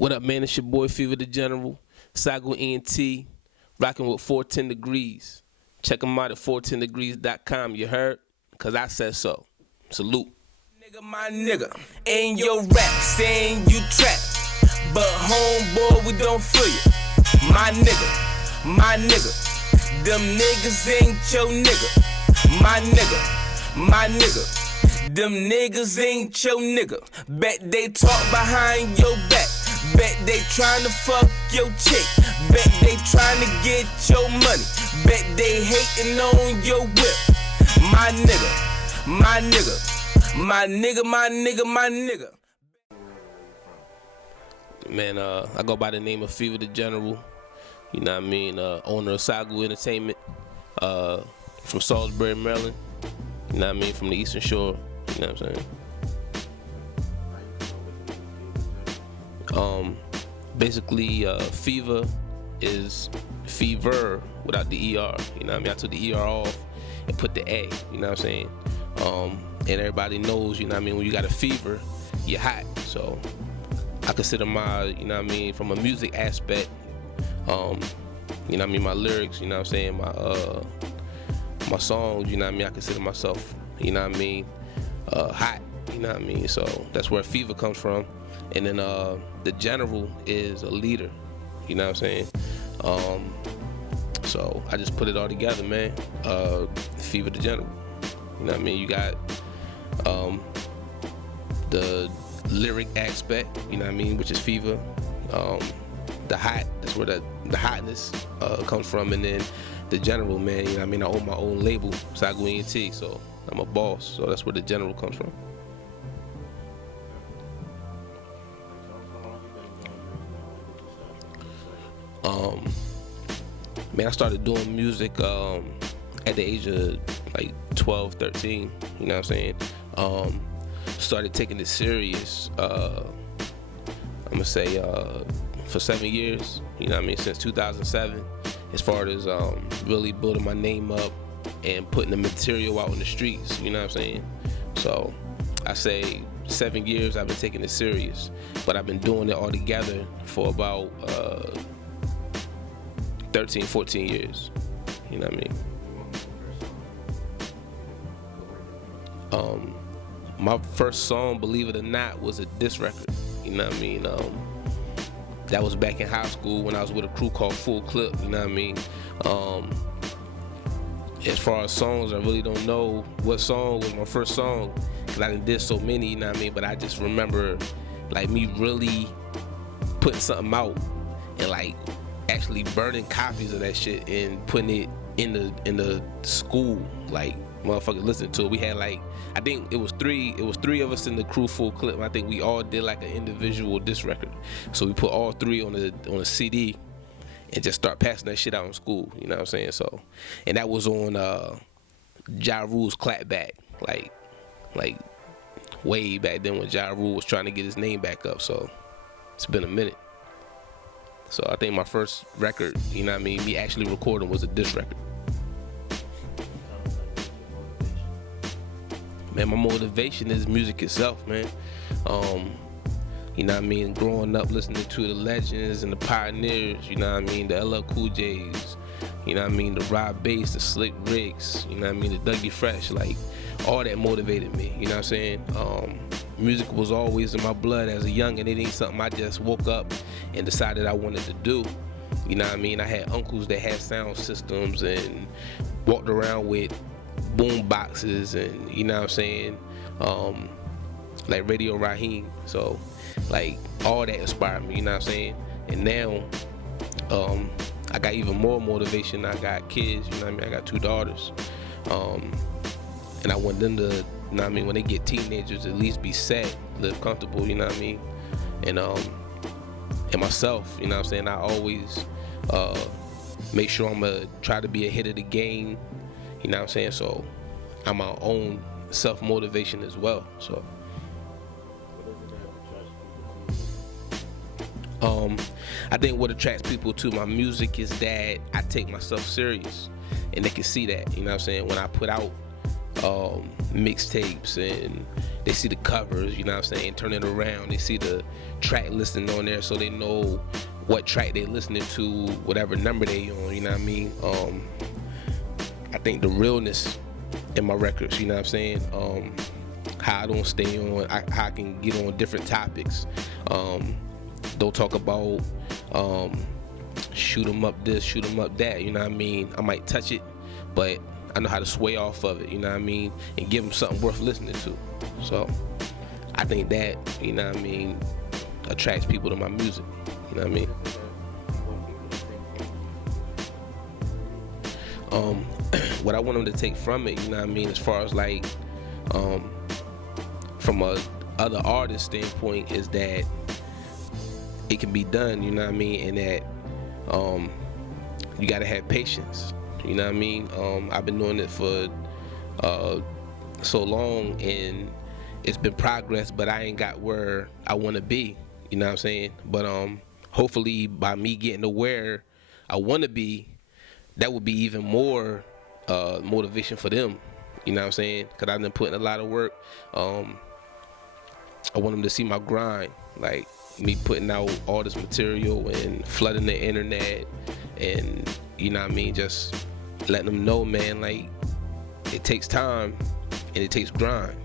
What up, man? It's your boy Fever the General, Sago ENT, rocking with 410 Degrees. Check them out at 410degrees.com, you heard? Because I said so. Salute. Nigga, my nigga, in your rap, saying you trap, but homeboy, we don't feel you. My nigga, them niggas ain't your nigga. My nigga, them niggas ain't your nigga. Bet they talk behind your back. Bet they tryna fuck your chick. Bet they tryna get your money. Bet they hating on your whip. My nigga. Man, I go by the name of Fever the General. You know what I mean? Owner of Sago Entertainment. From Salisbury, Maryland. You know what I mean? From the Eastern Shore. You know what I'm saying? Basically, Fever is fever without the ER. You know what I mean? I took the ER off and put the A. You know what I'm saying? And everybody knows, you know what I mean, when you got a fever, you're hot. So I consider my, you know what I mean, from a music aspect, you know what I mean, my lyrics, you know what I'm saying, my songs, you know what I mean, I consider myself, you know what I mean, hot, you know what I mean. So that's where fever comes from. And then the general is a leader, you know what I'm saying. So I just put it all together, man. Fever the General, you know what I mean. You got the lyric aspect, you know what I mean, which is fever. The hot, that's where the hotness comes from. And then the general, man, you know what I mean. I own my own label, Sago ENT, so I'm a boss. So that's where the general comes from. Man, I started doing music at the age of like 12, 13, you know what I'm saying? Started taking it serious, I'm gonna say for 7 years, you know what I mean, since 2007, as far as really building my name up and putting the material out in the streets, you know what I'm saying? So I say 7 years I've been taking it serious, but I've been doing it all together for about 13, 14 years, you know what I mean? My first song, believe it or not, was a diss record, you know what I mean? That was back in high school when I was with a crew called Full Clip, you know what I mean? As far as songs, I really don't know what song was my first song, because I did so many, you know what I mean? But I just remember like me really putting something out and like actually burning copies of that shit and putting it in the school, like motherfuckers listening to it. We had like, I think it was three of us in the crew Full Clip. I think we all did like an individual disc record. So we put all three on a CD and just start passing that shit out in school, you know what I'm saying? So, and that was on Ja Rule's Clapback, like way back then when Ja Rule was trying to get his name back up. So it's been a minute. So I think my first record, you know what I mean, me actually recording, was a diss record. Man, my motivation is music itself, man. You know what I mean, growing up listening to the legends and the pioneers, you know what I mean, the LL Cool J's, you know what I mean, the Rob Bass, the Slick Ricks, you know what I mean, the Dougie Fresh, like all that motivated me, you know what I'm saying? Music was always in my blood as a youngin'. It ain't something I just woke up and decided I wanted to do. You know what I mean? I had uncles that had sound systems and walked around with boom boxes and, you know what I'm saying, like Radio Raheem. So like all that inspired me, you know what I'm saying? And now I got even more motivation. I got kids, you know what I mean? I got 2 daughters. And I want them to, you know what I mean, when they get teenagers, at least be set, live comfortable, you know what I mean? And myself, you know what I'm saying, I always make sure I'm gonna try to be ahead of the game, you know what I'm saying? So I'm my own self-motivation as well, so. I think what attracts people to my music is that I take myself serious, and they can see that, you know what I'm saying, when I put out mixtapes and they see the covers, you know what I'm saying, turn it around, they see the track listing on there, so they know what track they listening to, whatever number they on, you know what I mean. I think the realness in my records, you know what I'm saying, how I don't stay on, how I can get on different topics, don't talk about shoot 'em up this, shoot 'em up that, you know what I mean. I might touch it, but I know how to sway off of it, you know what I mean, and give them something worth listening to. So I think that, you know what I mean, attracts people to my music, you know what I mean. What I want them to take from it, you know what I mean, as far as like from a other artist standpoint, is that it can be done, you know what I mean, and that you gotta have patience, you know what I mean. I've been doing it for so long, and it's been progress, but I ain't got where I want to be, you know what I'm saying. But hopefully by me getting to where I want to be, that would be even more motivation for them, you know what I'm saying, because I've been putting a lot of work. I want them to see my grind, like me putting out all this material and flooding the internet, and you know what I mean, just letting them know, man, like it takes time and it takes grind,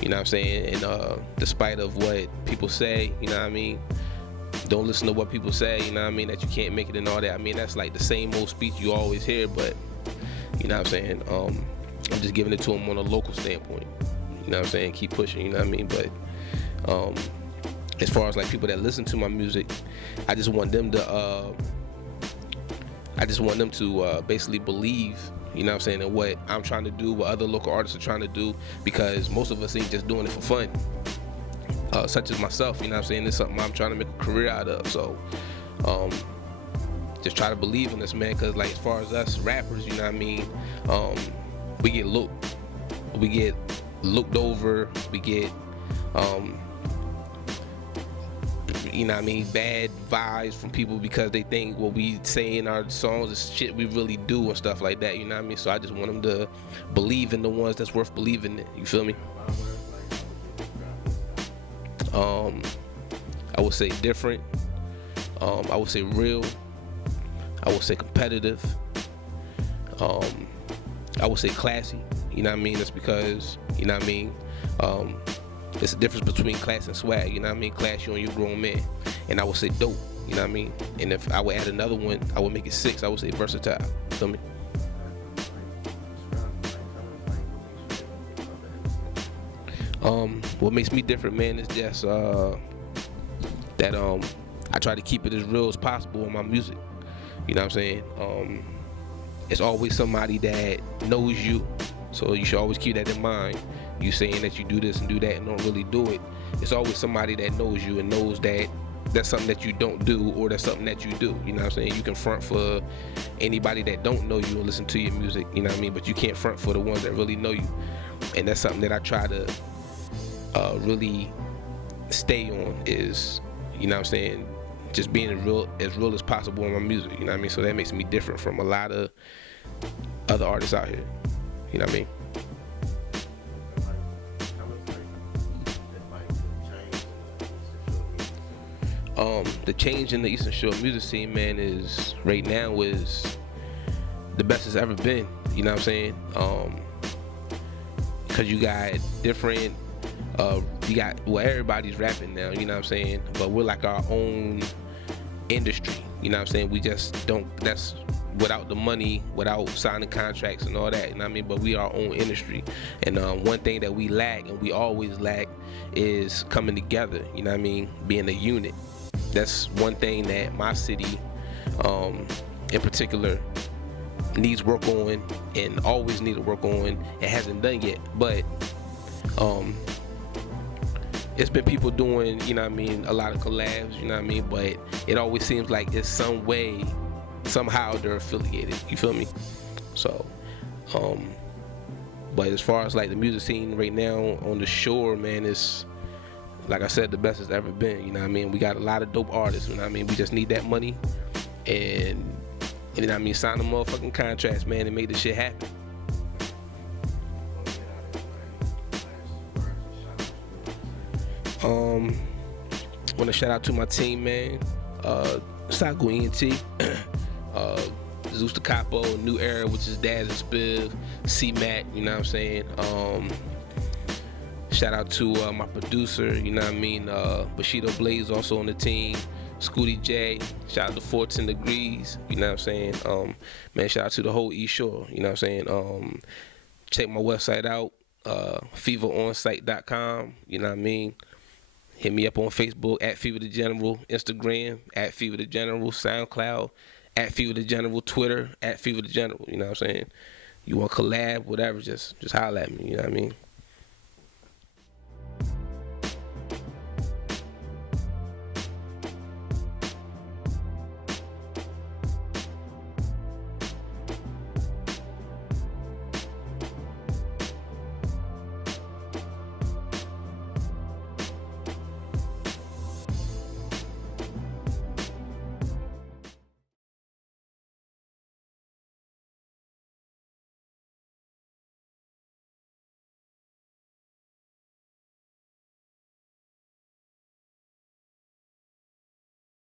you know what I'm saying. And despite of what people say, you know what I mean, don't listen to what people say, you know what I mean, that you can't make it and all that. I mean, that's like the same old speech you always hear, but you know what I'm saying, I'm just giving it to them on a local standpoint, you know what I'm saying, keep pushing, you know what I mean. But as far as like people that listen to my music, I just want them to basically believe, you know what I'm saying, in what I'm trying to do, what other local artists are trying to do, because most of us ain't just doing it for fun. Such as myself, you know what I'm saying, it's something I'm trying to make a career out of. So just try to believe in this, man, because like as far as us rappers, you know what I mean, we get looked over, we get you know what I mean, bad vibes from people because they think what we say in our songs is shit we really do and stuff like that, you know what I mean. So I just want them to believe in the ones that's worth believing in, you feel me. I would say different, I would say real, I would say competitive, I would say classy, you know what I mean. That's because, you know what I mean, there's a difference between class and swag, you know what I mean. Class, you on your grown man. And I would say dope, you know what I mean. And if I would add another one, I would make it 6. I would say versatile, you feel me. What makes me different, man, is just that I try to keep it as real as possible in my music, you know what I'm saying. It's always somebody that knows you, so you should always keep that in mind. You saying that you do this and do that and don't really do it, it's always somebody that knows you and knows that that's something that you don't do, or that's something that you do, you know what I'm saying. You can front for anybody that don't know you and listen to your music, you know what I mean, but you can't front for the ones that really know you. And that's something that I try to really stay on, is, you know what I'm saying, just being as real as possible in my music, you know what I mean. So that makes me different from a lot of other artists out here, you know what I mean. The change in the Eastern Shore music scene, man, is right now is the best it's ever been, you know what I'm saying. Cause you got different, everybody's rapping now, you know what I'm saying, but we're like our own industry, you know what I'm saying. We just don't, that's without the money, without signing contracts and all that, you know what I mean, but we are our own industry. And one thing that we lack, and we always lack, is coming together, you know what I mean, being a unit. That's one thing that my city in particular needs work on, and always need to work on, and hasn't done yet. But it's been people doing, you know what I mean, a lot of collabs, you know what I mean, but it always seems like it's some way, somehow they're affiliated, you feel me. So but as far as like the music scene right now on the shore, man, it's, like I said, the best it's ever been, you know what I mean. We got a lot of dope artists, you know what I mean. We just need that money, and you know what I mean, sign them motherfucking contracts, man, and make this shit happen. Want to shout out to my team, man. Sago ENT, Zeus the Capo, New Era, which is Daz and Spiv, C-Mac, you know what I'm saying? Shout out to my producer, you know what I mean? Bushido Blaze also on the team. Scooty J, shout out to 14 Degrees, you know what I'm saying? Man, shout out to the whole East Shore, you know what I'm saying? Check my website out, feveronsite.com, you know what I mean? Hit me up on Facebook at Fever the General, Instagram at Fever the General, SoundCloud at Fever the General, Twitter at Fever the General, you know what I'm saying? You want to collab, whatever, just holler at me, you know what I mean?